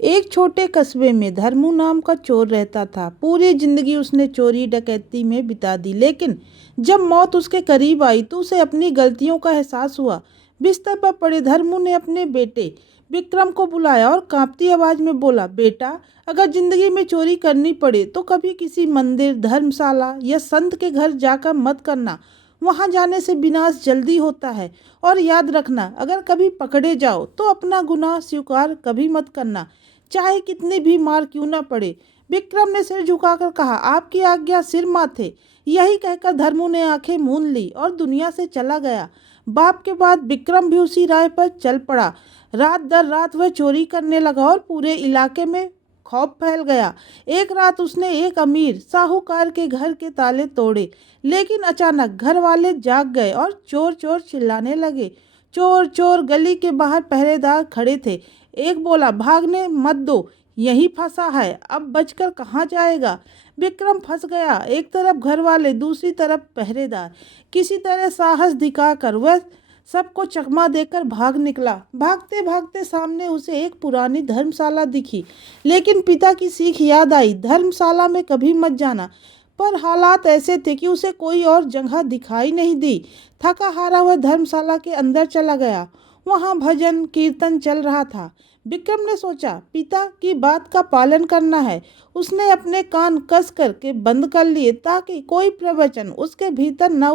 एक छोटे कस्बे में धर्मू नाम का चोर रहता था। पूरी जिंदगी उसने चोरी डकैती में बिता दी, लेकिन जब मौत उसके करीब आई तो उसे अपनी गलतियों का एहसास हुआ। बिस्तर पर पड़े धर्मू ने अपने बेटे विक्रम को बुलाया और कांपती आवाज में बोला, बेटा, अगर जिंदगी में चोरी करनी पड़े तो कभी किसी मंदिर, धर्मशाला या संत के घर जाकर मत करना। वहां जाने से विनाश जल्दी होता है। और याद रखना, अगर कभी पकड़े जाओ तो अपना गुनाह स्वीकार कभी मत करना, चाहे कितनी भी मार क्यों ना पड़े। विक्रम ने सिर झुकाकर कहा, आपकी आज्ञा सिर माथे। यही कहकर धर्मू ने आंखें मूंद ली और दुनिया से चला गया। बाप के बाद विक्रम भी उसी राह पर चल पड़ा। रात दर रात वह चोरी करने लगा और पूरे इलाके में खौफ फैल गया। एक रात उसने एक अमीर साहूकार के घर के ताले तोड़े, लेकिन अचानक घर वाले जाग गए और चोर चोर चिल्लाने लगे। चोर चोर! गली के बाहर पहरेदार खड़े थे। एक बोला, भागने मत दो, यहीं फंसा है, अब बचकर कहाँ जाएगा। विक्रम फंस गया। एक तरफ घर वाले, दूसरी तरफ पहरेदार। किसी तरह साहस दिखाकर वह सबको चकमा देकर भाग निकला। भागते भागते सामने उसे एक पुरानी धर्मशाला दिखी, लेकिन पिता की सीख याद आई, धर्मशाला में कभी मत जाना। पर हालात ऐसे थे कि उसे कोई और जगह दिखाई नहीं दी। थका हारा वह धर्मशाला के अंदर चला गया। वहां भजन कीर्तन चल रहा था। विक्रम ने सोचा, पिता की बात का पालन करना है। उसने अपने कान कस करके बंद कर लिए ताकि कोई प्रवचन उसके भीतर न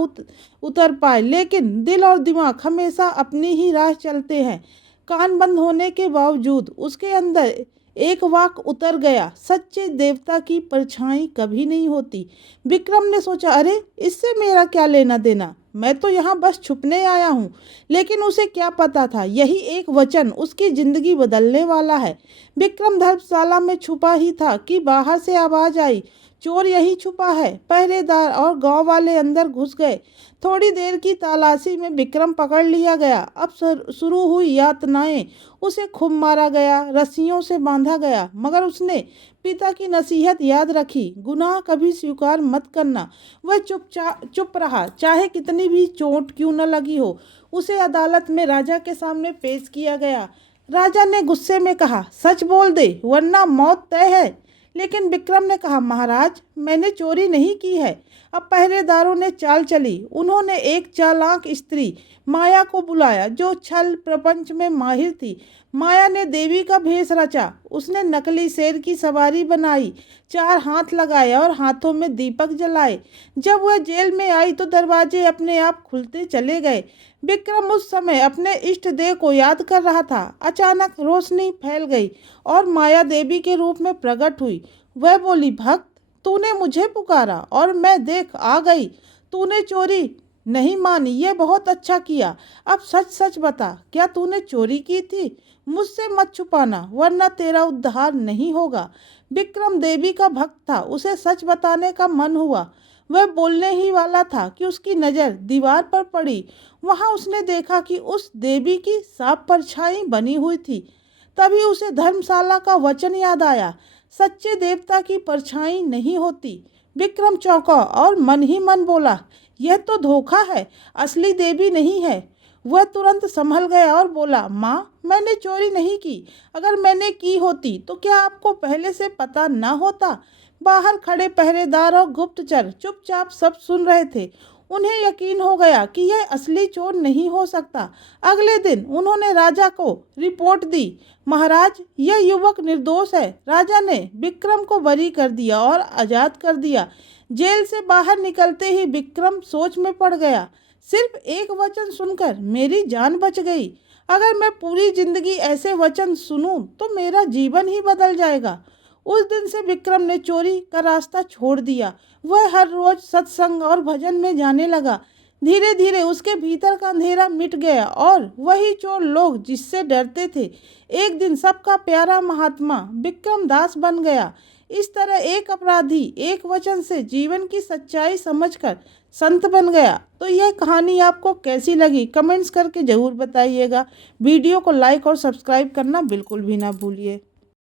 उतर पाए, लेकिन दिल और दिमाग हमेशा अपनी ही राह चलते हैं। कान बंद होने के बावजूद उसके अंदर एक वाक उतर गया, सच्चे देवता की परछाई कभी नहीं होती। विक्रम ने सोचा, अरे इससे मेरा क्या लेना देना, मैं तो यहाँ बस छुपने आया हूँ। लेकिन उसे क्या पता था, यही एक वचन उसकी जिंदगी बदलने वाला है। विक्रम धर्मशाला में छुपा ही था कि बाहर से आवाज आई, चोर यही छुपा है। पहरेदार और गांव वाले अंदर घुस गए। थोड़ी देर की तलाशी में विक्रम पकड़ लिया गया। अब शुरू हुई यातनाएं। उसे खूब मारा गया, रस्सियों से बांधा गया, मगर उसने पिता की नसीहत याद रखी, गुनाह कभी स्वीकार मत करना। वह चुप रहा, चाहे कितनी भी चोट क्यों न लगी हो। उसे अदालत में राजा के सामने पेश किया गया। राजा ने गुस्से में कहा, सच बोल दे वरना मौत तय है। लेकिन विक्रम ने कहा, महाराज, मैंने चोरी नहीं की है। अब पहरेदारों ने चाल चली। उन्होंने एक चालाक स्त्री माया को बुलाया, जो छल प्रपंच में माहिर थी। माया ने देवी का भेष रचा। उसने नकली शेर की सवारी बनाई, 4 हाथ लगाए और हाथों में दीपक जलाए। जब वह जेल में आई तो दरवाजे अपने आप खुलते चले गए। विक्रम उस समय अपने इष्ट देव को याद कर रहा था। अचानक रोशनी फैल गई और माया देवी के रूप में प्रकट हुई। वह बोली, भक्त, तूने मुझे पुकारा और मैं देख आ गई। तूने चोरी नहीं मानी, ये बहुत अच्छा किया। अब सच सच बता, क्या तूने चोरी की थी? मुझसे मत छुपाना, वरना तेरा उद्धार नहीं होगा। विक्रम देवी का भक्त था। उसे सच बताने का मन हुआ। वह बोलने ही वाला था कि उसकी नज़र दीवार पर पड़ी। वहां उसने देखा कि उस देवी की साफ परछाई बनी हुई थी। तभी उसे धर्मशाला का वचन याद आया, सच्चे देवता की परछाई नहीं होती। विक्रम चौंका और मन ही मन बोला, यह तो धोखा है, असली देवी नहीं है। वह तुरंत संभल गया और बोला, माँ, मैंने चोरी नहीं की। अगर मैंने की होती तो क्या आपको पहले से पता ना होता? बाहर खड़े पहरेदार और गुप्तचर चुपचाप सब सुन रहे थे। उन्हें यकीन हो गया कि यह असली चोर नहीं हो सकता। अगले दिन उन्होंने राजा को रिपोर्ट दी, महाराज, यह युवक निर्दोष है। राजा ने विक्रम को बरी कर दिया और आज़ाद कर दिया। जेल से बाहर निकलते ही विक्रम सोच में पड़ गया। सिर्फ एक वचन सुनकर मेरी जान बच गई। अगर मैं पूरी जिंदगी ऐसे वचन सुनूं तो मेरा जीवन ही बदल जाएगा। उस दिन से विक्रम ने चोरी का रास्ता छोड़ दिया। वह हर रोज सत्संग और भजन में जाने लगा। धीरे धीरे उसके भीतर का अंधेरा मिट गया और वही चोर लोग जिससे डरते थे, एक दिन सबका प्यारा महात्मा विक्रम दास बन गया। इस तरह एक अपराधी एक वचन से जीवन की सच्चाई समझकर संत बन गया। तो यह कहानी आपको कैसी लगी, कमेंट्स करके ज़रूर बताइएगा। वीडियो को लाइक और सब्सक्राइब करना बिल्कुल भी ना भूलिए।